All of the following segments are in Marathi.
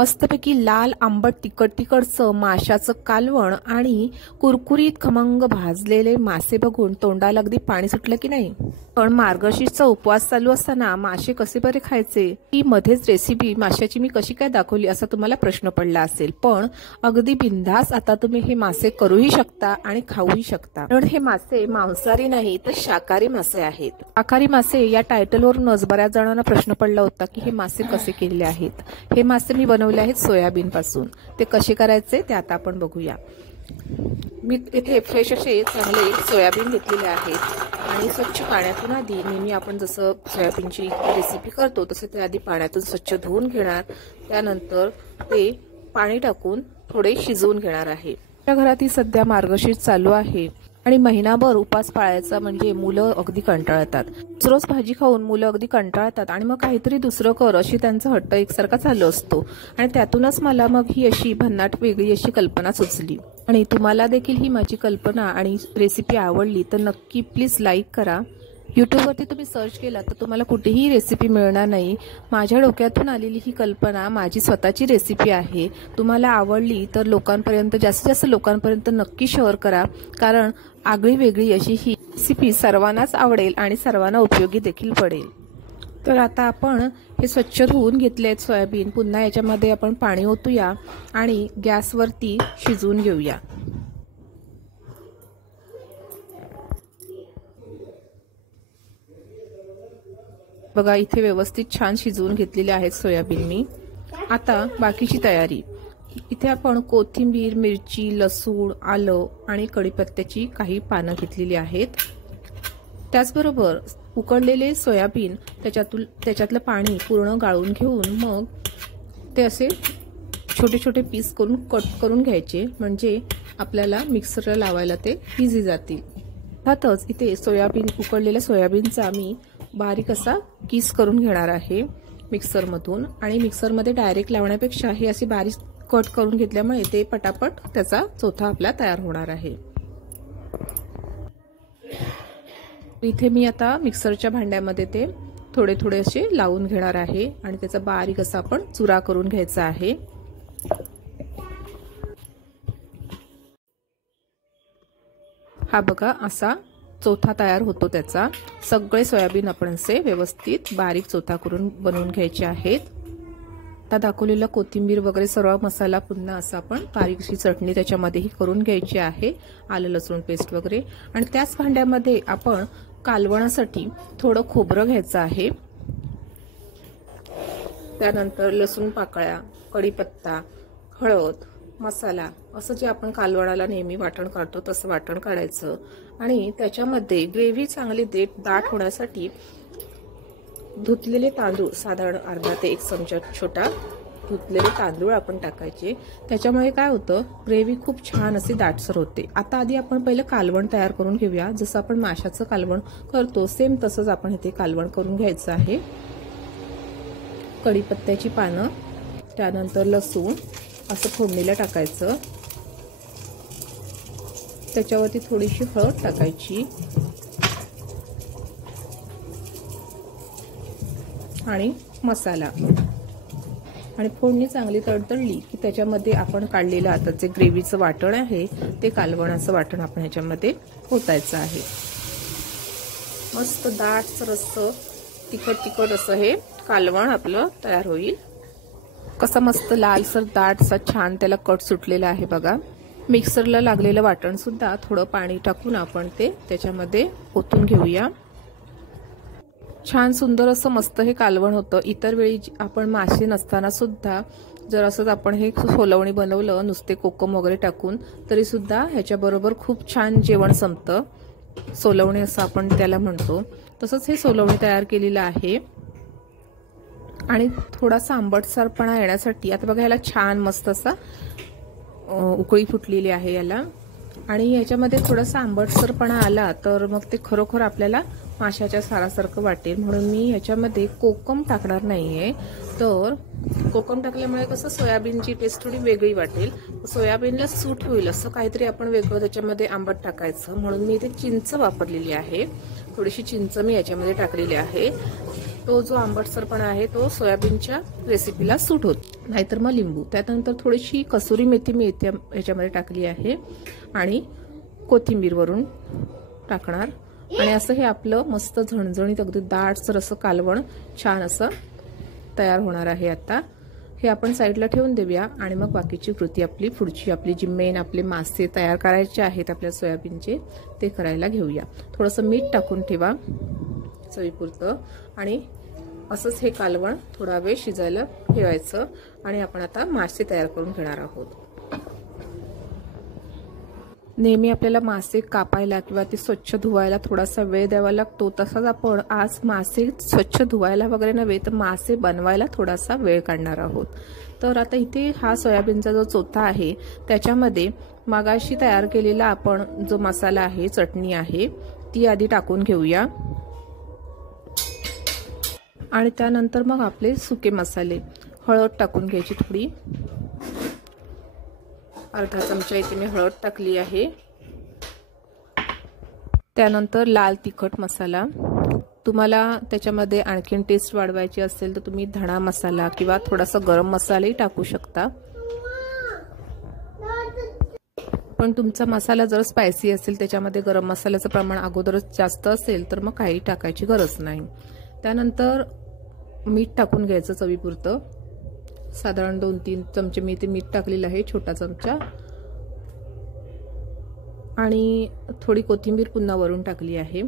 मस्तपैकी लाल आंबट तिखटचं माशाचं कालवण आणि कुरकुरीत खमंग भाजलेले मासे बघून तोंडाला अगदी पाणी सुटलं की नाही। पण मार्गशीर्षचा उपवास चालू असताना मासे कसे बरे खायचे ही मध्येच रेसिपी माशाची मी कशी काय दाखवली असा तुम्हाला प्रश्न पडला असेल। पण अगदी बिनधास्त आता तुम्ही हे मासे करूही शकता आणि खाऊही शकता, कारण हे मासे मांसाहारी नाही तर शाकाहारी मासे आहेत। शाकाहारी मासे या टायटलवरूनच बऱ्याच जणांना प्रश्न पडला होता की हे मासे कसे केलेले आहेत। हे मासे मी बनवले आहेत सोयाबीन पासून। ते कसे करायचे ते आता आपण बघूया। मी इथे फ्रेश असे चांगले सोयाबीन घेतलेले आहेत आणि स्वच्छ पाण्यातून आधी नेहमी आपण जसं सोयाबीनची रेसिपी करतो तसे ते आधी पाण्यातून स्वच्छ धुवून घेणार। त्यानंतर ते पाणी टाकून थोडे शिजवून घेणार आहे। त्या घरात ही सध्या मार्गशीर्ष चालू आहे आणि महिनाभर उपास पाळायचा म्हणजे मुलं अगदी कंटाळतात। रोज भाजी खाऊन मुलं अगदी कंटाळतात आणि मग काहीतरी दुसरं कर अशी त्यांचा हट्ट एकसारखा चालू असतो। आणि त्यातूनच मला मग ही अशी भन्नाट वेगळी अशी कल्पना सुचली। आणि तुम्हाला देखील ही माझी कल्पना आणि रेसिपी आवडली तर नक्की प्लीज लाईक करा। यूट्यूबवरती तुम्ही सर्च केला तर तुम्हाला कुठेही रेसिपी मिळणार नाही। माझ्या डोक्यातून आलेली ही कल्पना माझी स्वतःची रेसिपी आहे। तुम्हाला आवडली तर लोकांपर्यंत जास्तीत जास्त लोकांपर्यंत नक्की शेअर करा, कारण आगळी वेगळी अशी ही रेसिपी सर्वांनाच आवडेल आणि सर्वांना उपयोगी देखील पडेल। तर आता आपण हे स्वच्छ धुवून घेतले आहेत सोयाबीन। पुन्हा याच्यामध्ये आपण पाणी ओतूया आणि गॅसवरती शिजवून घेऊया। बघा इथे व्यवस्थित छान शिजवून घेतलेले आहेत सोयाबीन मी। आता बाकीची तयारी। इथे आपण कोथिंबीर, मिरची, लसूण, आलं आणि कढीपत्त्याची काही पानं घेतलेली आहेत। त्याचबरोबर उकडलेले सोयाबीन त्याच्यातलं पाणी पूर्ण गाळून घेऊन मग ते असे छोटे छोटे पीस करून कट करून घ्यायचे, म्हणजे आपल्याला मिक्सरला लावायला ते इझी जातील। अर्थातच इथे उकडलेल्या सोयाबीनचा मी बारीक असा किस करून घेणार आहे मिक्सरमधून। आणि मिक्सरमध्ये डायरेक्ट लावण्यापेक्षा हे असे बारीक कट करून घेतल्यामुळे ते पटापट त्याचा चोथा आपला तयार होणार आहे। इथे मी आता मिक्सरच्या भांड्यामध्ये ते थोडे थोडे असे लावून घेणार आहे आणि त्याचा बारीक असा आपण चुरा करून घ्यायचा आहे। हा बघा असा चोथा तयार होतो त्याचा। सगळे सोयाबीन आपण असे व्यवस्थित बारीक चोथा करून बनवून घ्यायचे आहेत। आता दाखवलेला कोथिंबीर वगैरे सर्व मसाला पुन्हा असा आपण बारीकशी चटणी त्याच्यामध्येही करून घ्यायची आहे, आलं लसूण पेस्ट वगैरे। आणि त्याच भांड्यामध्ये आपण कालवणासाठी थोडं खोबरं घ्यायचं आहे। त्यानंतर लसूण पाकळ्या, कढीपत्ता, हळद, मसाला असं जे आपण कालवणाला नेहमी वाटण काढतो तसं वाटण काढायचं। आणि त्याच्यामध्ये ग्रेव्ही चांगली दाट होण्यासाठी धुतलेले तांदूळ साधारण अर्धा ते 1 चमचा छोटा धुतलेले तांदूळ आपण टाकायचे। त्याच्यामुळे काय होतं, ग्रेव्ही खूप छान अशी दाटसर होते। आता आधी आपण पहिलं कालवण तयार करून घेऊया। जसं आपण माशाचं कालवण करतो सेम तसंच आपण इथे कालवण करून घ्यायचं आहे। कढीपत्त्याची पानं, त्यानंतर लसूण असं फोडणीला टाकायचं। त्याच्यावरती थोडीशी हळद टाकायची आणि मसाला, आणि फोडणी चांगली तडतडली की त्याच्यामध्ये आपण काढलेलं आता जे ग्रेव्हीचं वाटण आहे ते कालवणाचं वाटण आपण ह्याच्यामध्ये ओतायचं आहे। मस्त दाटसर असं तिखट असं हे कालवण आपलं तयार होईल। कसं मस्त लालसर दाटसा छान त्याला कट सुटलेला आहे बघा। मिक्सरला लागलेलं वाटण सुद्धा थोडं पाणी टाकून आपण ते त्याच्यामध्ये ओतून घेऊया। छान सुंदर असं मस्त हे कालवण होतं। इतर वेळी आपण मासे नसताना सुद्धा जर असंच आपण हे सोलवणी बनवलं नुसते कोकम वगैरे टाकून तरी सुद्धा ह्याच्याबरोबर खूप छान जेवण संपतं। सोलवणी असं आपण त्याला म्हणतो, तसंच हे सोलवणी तयार केलेलं आहे। आणि थोडासा आंबटसरपणा येण्यासाठी आता बघा ह्याला छान मस्त असा उकळी फुटलेली आहे याला। आणि याच्यामध्ये थोडासा आंबटसरपणा आला तर मग ते खरोखर आपल्याला माशाच्या सारासारखं वाटेल, म्हणून मी याच्यामध्ये कोकम टाकणार नाहीये। तर कोकम टाकल्यामुळे कसं सोयाबीनची टेस्ट थोडी वेगळी वाटेल, सोयाबीनला सूट होईल असं काहीतरी आपण वेगळं त्याच्यामध्ये आंबट टाकायचं, म्हणून मी इथे चिंच वापरलेली आहे। थोडीशी चिंच मी याच्यामध्ये टाकलेली आहे। तो जो आंबटसरपणा आहे तो सोयाबीनच्या रेसिपीला सूट होत. नाहीतर मग लिंबू. त्यानंतर थोडीशी कसुरी मेथी मी याच्यामध्ये टाकली आहे आणि कोथिंबीर वरून टाकणार. आणि असं हे आपलं मस्त झणझणीत अगदी दाटसर असं कालवण छान असं तयार होणार आहे. आता हे आपण साईडला ठेवून देऊया आणि मग बाकीची कृती आपली पुढची आपली जी मेन आपले मासे तयार करायचे आहेत आपल्या सोयाबीनचे ते करायला घेऊया. थोडंसं मीठ टाकून ठेवा चवीपुरतं आणि असंच हे कालवण थोडा वेळ शिजायला ठेवायचं. आणि आपण आता मासे तयार करून घेणार आहोत. नेहमी आपल्याला मासे कापायला किंवा ते स्वच्छ धुवायला थोडासा वेळ द्यावा लागतो, तसाच आपण आज मासे स्वच्छ धुवायला वगैरे नव्हे तर मासे बनवायला थोडासा वेळ काढणार आहोत. तर आता इथे हा सोयाबीनचा जो चोथा आहे त्याच्यामध्ये मगाशी तयार केलेला आपण जो मसाला आहे चटणी आहे ती आधी टाकून घेऊया. आणि त्यानंतर मग आपले सुके मसाले, हळद टाकून घ्यायची थोडी, अर्धा चमचा इथे मी हळद टाकली आहे. त्यानंतर लाल तिखट मसाला. तुम्हाला त्याच्यामध्ये आणखीन टेस्ट वाढवायची असेल तर तुम्ही धणा मसाला किंवा थोडासा गरम मसालाही टाकू शकता. पण तुमचा मसाला जर स्पायसी असेल त्याच्यामध्ये गरम मसाल्याचं प्रमाण अगोदरच जास्त असेल तर मग काही टाकायची गरज नाही. त्यानंतर मीठ टाकून घ्यायचं चवीपुरतं. साधारण 2-3 चमचे मी ते मीठ टाकलेलं आहे, छोटा चमचा. आणि थोडी कोथिंबीर पुन्हा वरून टाकली आहे.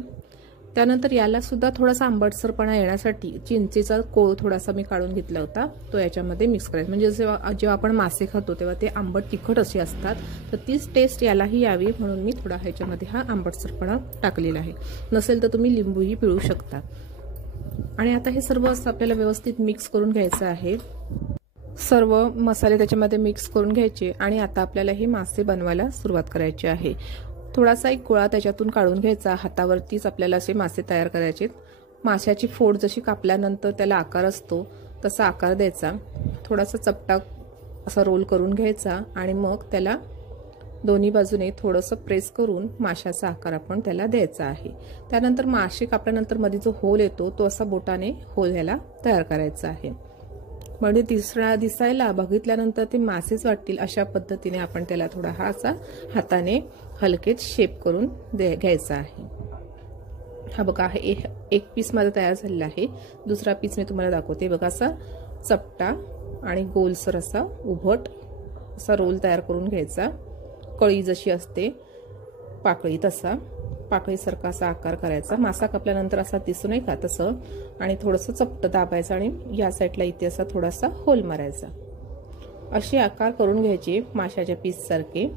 त्यानंतर याला सुद्धा थोडासा आंबटसरपणा येण्यासाठी चिंचेचा कोळ थोडासा मी काढून घेतला होता, तो याच्यामध्ये मिक्स करायचा. म्हणजे जेव्हा आपण मासे खातो तेव्हा ते आंबट तिखट असे असतात, तर तीच टेस्ट यालाही यावी म्हणून मी थोडा ह्याच्यामध्ये हा आंबटसरपणा टाकलेला आहे. नसेल तर तुम्ही लिंबूही पिळू शकता. आणि आता हे सर्व असं आपल्याला व्यवस्थित मिक्स करून घ्यायचं आहे. सर्व मसाले त्याच्यामध्ये मिक्स करून घ्यायचे. आणि आता आपल्याला हे मासे बनवायला सुरुवात करायची आहे. थोडासा एक गोळा त्याच्यातून काढून घ्यायचा. हातावरतीच आपल्याला असे मासे तयार करायचे. माशाची फोड जशी कापल्यानंतर त्याला आकार असतो तसा आकार द्यायचा. थोडासा चपटा असा रोल करून घ्यायचा आणि मग त्याला दोन्ही बाजूने थोडंसं प्रेस करून माशाचा आकार आपण त्याला द्यायचा आहे. त्यानंतर मासे कापल्यानंतर मध्ये जो होल येतो तो असा बोटाने होल ह्याला तयार करायचा आहे. म्हणजे दिसायला बघितल्यानंतर ते मासेच वाटतील अशा पद्धतीने आपण त्याला थोडा हा असा हाताने हलकेच शेप करून घ्यायचा आहे. हा बघा, एक पीस माझा तयार झालेला आहे. दुसरा पीस मी तुम्हाला दाखवते. बघा, असा चपटा आणि गोलसर असा उभट असा रोल तयार करून घ्यायचा. कळी जशी असते पाकळी तसा पाकळीसारखा असा आकार करायचा. मासा कापल्यानंतर असा दिसू नये का तसं. आणि थोडंसं चपट दाबायचं आणि या साईडला इथे असा थोडासा होल मारायचा. असे आकार करून घ्यायचे माशाच्या पीस सारखे,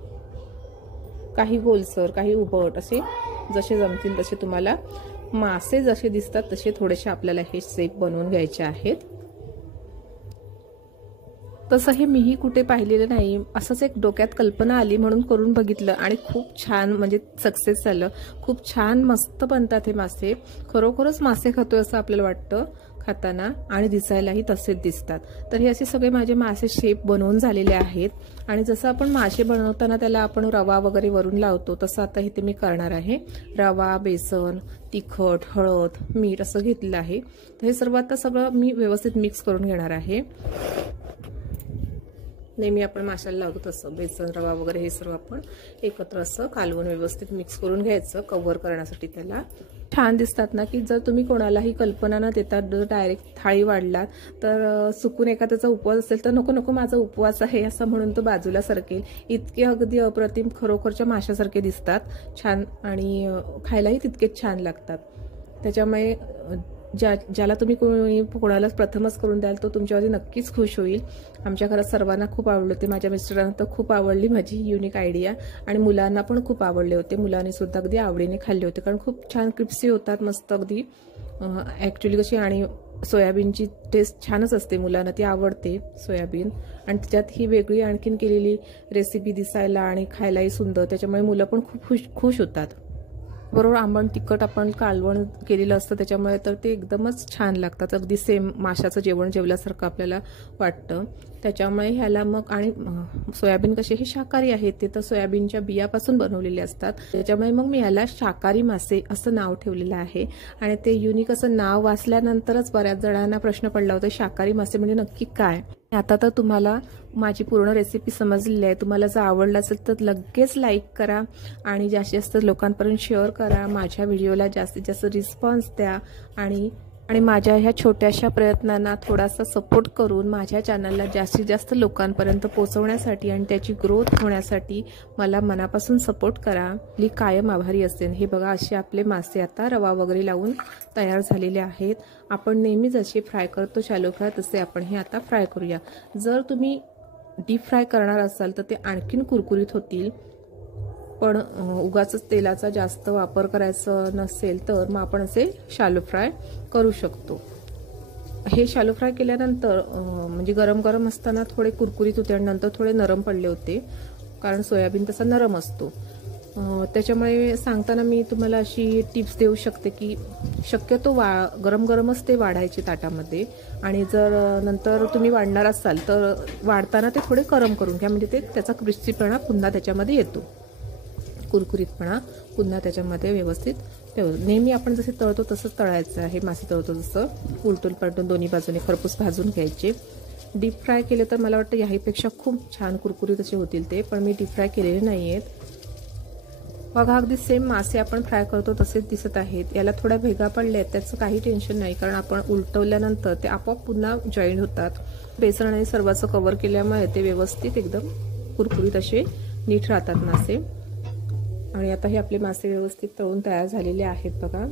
काही गोलसर काही उभट असे जसे जमतील तसे. तुम्हाला मासे जसे दिसतात तसे थोडेसे आपल्याला हे शेप बनवून घ्यायचे आहेत. तसं हे मीही कुठे पाहिलेलं नाही, असंच एक डोक्यात कल्पना आली म्हणून करून बघितलं आणि खूप छान म्हणजे सक्सेस झालं. खूप छान मस्त बनतात हे मासे. खरोखरच मासे खातोय असं आपल्याला वाटतं खाताना आणि दिसायलाही तसेच दिसतात. तर हे असे सगळे माझे मासे शेप बनवून झालेले आहेत. आणि जसं आपण मासे बनवताना त्याला आपण रवा वगैरे वरून लावतो तसं आता इथे मी करणार आहे. रवा, बेसन, तिखट, हळद, मीठ असं घेतलेलं आहे. तर हे सर्व आता सगळं मी व्यवस्थित मिक्स करून घेणार आहे. नेहमी आपण माशाला लावतो तसं बेसन, रवा वगैरे हे सर्व आपण एकत्र असं कालवून व्यवस्थित मिक्स करून घ्यायचं कव्हर करण्यासाठी. त्याला छान दिसतात ना, की जर तुम्ही कोणालाही कल्पना न देता डायरेक्ट थाळी वाढलात तर चुकून एखाद्याचा उपवास असेल तर नको नको माझा उपवास आहे असं म्हणून तो बाजूला सरकेल. इतके अगदी अप्रतिम खरोखरच्या माशासारखे दिसतात छान आणि खायलाही तितकेच छान लागतात. त्याच्यामुळे ज्याला तुम्ही कोणाला प्रथमच करून द्याल तो तुमच्यावरती नक्कीच खुश होईल. आमच्या घरात सर्वांना खूप आवडले होते. माझ्या मिस्टरांना तर खूप आवडली माझी युनिक आयडिया आणि मुलांना पण खूप आवडले होते. मुलांनी सुद्धा अगदी आवडीने खाल्ले होते कारण खूप छान क्रिप्सी होतात मस्त अगदी. ॲक्च्युली कशी आणि सोयाबीनची टेस्ट छानच असते, मुलांना ती आवडते सोयाबीन आणि त्याच्यात ही वेगळी आणखीन केलेली रेसिपी दिसायला आणि खायलाही सुंदर, त्याच्यामुळे मुलं पण खूप खुश होतात. बरोबर आंबट तिखट आपण कालवण केलेलं असतं त्याच्यामुळे तर ते एकदमच छान लागतात, अगदी सेम माशाचं जेवण जेवल्यासारखं आपल्याला वाटतं. त्याच्यामुळे ह्याला मग आणि सोयाबीन कसे हे शाकाहारी आहेत, ते तर सोयाबीनच्या बियापासून बनवलेले असतात. त्याच्यामुळे मग मी ह्याला शाकाहारी मासे असं नाव ठेवलेलं आहे. आणि ते युनिक असं नाव वाचल्यानंतरच बऱ्याच जणांना प्रश्न पडला होता शाकाहारी मासे म्हणजे नक्की काय. आता तर तुम्हाला माझी पूर्ण रेसिपी समजलेली आहे. तुम्हाला जर आवडलं असेल तर लगेच लाईक करा आणि जास्तीत जास्त लोकांपर्यंत शेअर करा. माझ्या व्हिडिओला जास्तीत जास्त रिस्पॉन्स द्या आणि माझ्या ह्या छोट्याशा प्रयत्नांना थोडासा सपोर्ट करून माझ्या चॅनलला जास्तीत जास्त लोकांपर्यंत पोहोचवण्यासाठी आणि त्याची ग्रोथ होण्यासाठी मला मनापासून सपोर्ट करा. मी कायम आभारी असेन. हे बघा, असे आपले मासे आता रवा वगैरे लावून तयार झालेले आहेत. आपण नेहमी जसे फ्राय करतो शॅलो फ्राय, तसे आपण हे आता फ्राय करूया. जर तुम्ही डीप फ्राय करणार असाल तर ते आणखीन कुरकुरीत होतील. पण उगाच तेलाचा जास्त वापर करायचा नसेल तर मग आपण असे शॅलो फ्राय करू शकतो. हे शॅलो फ्राय केल्यानंतर म्हणजे गरम गरम असताना थोडे कुरकुरीत होते आणि नंतर थोडे नरम पडले होते, कारण सोयाबीन तसा नरम असतो. त्याच्यामुळे सांगताना मी तुम्हाला अशी टिप्स देऊ शकते की शक्यतो गरम गरमच ते वाढायचे ताटामध्ये. आणि जर नंतर तुम्ही वाढणार असाल तर वाढताना ते थोडे गरम करून घ्या, म्हणजे ते त्याचा क्रिस्पीपणा पुन्हा त्याच्यामध्ये येतो, कुरकुरीतपणा पुन्हा त्याच्यामध्ये व्यवस्थित ठेवतो. नेहमी आपण जसे तळतो तसंच तळायचं आहे. मासे तळतो तसं उलटून पलटून दोन्ही बाजूने खरपूस भाजून घ्यायचे. डीप फ्राय केले तर मला वाटतं याहीपेक्षा खूप छान कुरकुरीत असे होतील ते, पण मी डीप फ्राय केलेले नाही आहेत. बघा, अगदी सेम मासे आपण फ्राय करतो तसेच दिसत आहेत. याला थोड्या भेगा पडल्या आहेत, त्याचं काही टेन्शन नाही, कारण आपण उलटवल्यानंतर ते आपोआप पुन्हा जॉईंट होतात. बेसन आणि सर्वाचं कव्हर केल्यामुळे ते व्यवस्थित एकदम कुरकुरीत असे नीट राहतात मासे. आणि आता हे आपले मासे व्यवस्थित तळून तयार झालेले आहेत. बघा,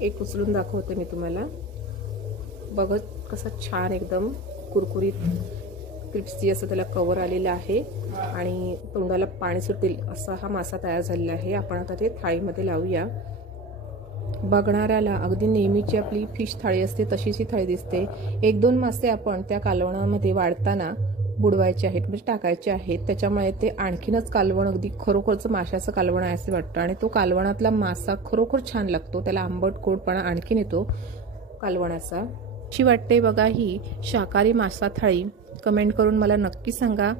एक उचलून दाखवते मी तुम्हाला. बघा कसं छान एकदम कुरकुरीत क्रिस्पी असं त्याला कव्हर आलेलं आहे आणि तोंडाला पाणी सुटेल असा हा मासा तयार झालेला आहे. आपण आता ते थाळीमध्ये लावूया. बघणाऱ्याला अगदी नेहमीची आपली फिश थाळी असते तशीच ही थाळी दिसते. एक दोन मासे आपण त्या कालवणामध्ये वाढताना बुडवायचे आहेत, म्हणजे टाकायचे आहेत. त्याच्यामुळे ते आणखीनच कालवण अगदी खरोखरचं माशाचं कालवण आहे असं वाटतं. आणि तो कालवणातला मासा खरोखर छान लागतो, त्याला आंबट गोडपणा आणखीन येतो कालवणाचा. अशी वाटते बघा ही शाकाहारी मासा थाळी. कमेंट करून मला नक्की सांगा.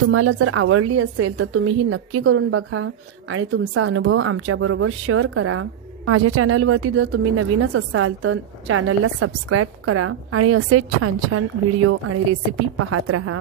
तुम्हाला जर आवडली असेल तर तुम्ही ही नक्की करून बघा आणि तुमचा अनुभव आमच्याबरोबर शेअर करा. माझ्या चॅनलवरती जर तुम्ही नवीनच असाल तर चॅनलला सबस्क्राईब करा आणि असेच छान छान व्हिडिओ आणि रेसिपी पाहत राहा.